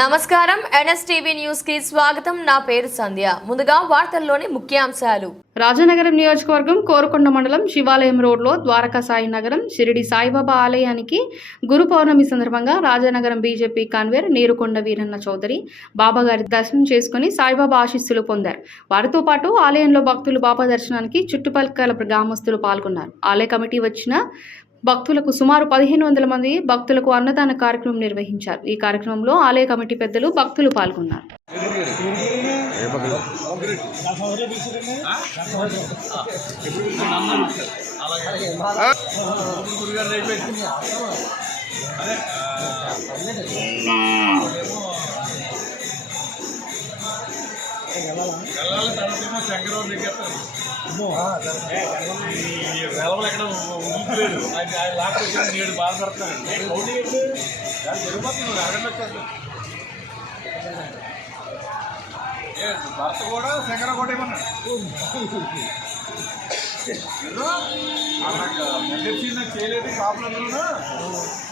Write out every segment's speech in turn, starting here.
నమస్కారం. ఎన్ఎస్టీవీ న్యూస్కి స్వాగతం. నా పేరు సంధ్య. ముందుగా వార్తల్లోని ముఖ్యాంశాలు. రాజనగరం నియోజకవర్గం కోరుకొండ మండలం శివాలయం రోడ్లో ద్వారకా సాయి నగరం షిరిడి సాయిబాబా ఆలయానికి గురు పౌర్ణమి సందర్భంగా రాజనగరం బీజేపీ కాన్వేర్ నీరుకొండ వీరన్న చౌదరి బాబాగారి దర్శనం చేసుకుని సాయిబాబా ఆశీస్సులు పొందారు. వారితో పాటు ఆలయంలో భక్తులు బాబా దర్శనానికి చుట్టుపక్కల గ్రామస్తులు పాల్గొన్నారు. ఆలయ కమిటీ వచ్చిన భక్తులకు సుమారు పదిహేను వందల మంది భక్తులకు అన్నదాన కార్యక్రమం నిర్వహించారు. ఈ కార్యక్రమంలో ఆలయ కమిటీ పెద్దలు భక్తులు పాల్గొన్నారు. వెళ్ళాలి తర్వాత శంకరరావు దిగేస్తారు వెలవలు ఎక్కడ ఊపిలేదు ఆయన ఆయన లాక్ వచ్చి నేను బాధపడతానండి కౌంటీ ఏంటి దాని జరిగిపోతుంది నువ్వు ఏ భర్త కూడా శంకర కూడా ఏమన్నాడు ఏదో మెడిసిన్ చేయలేదు సరే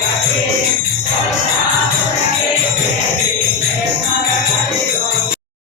Amen.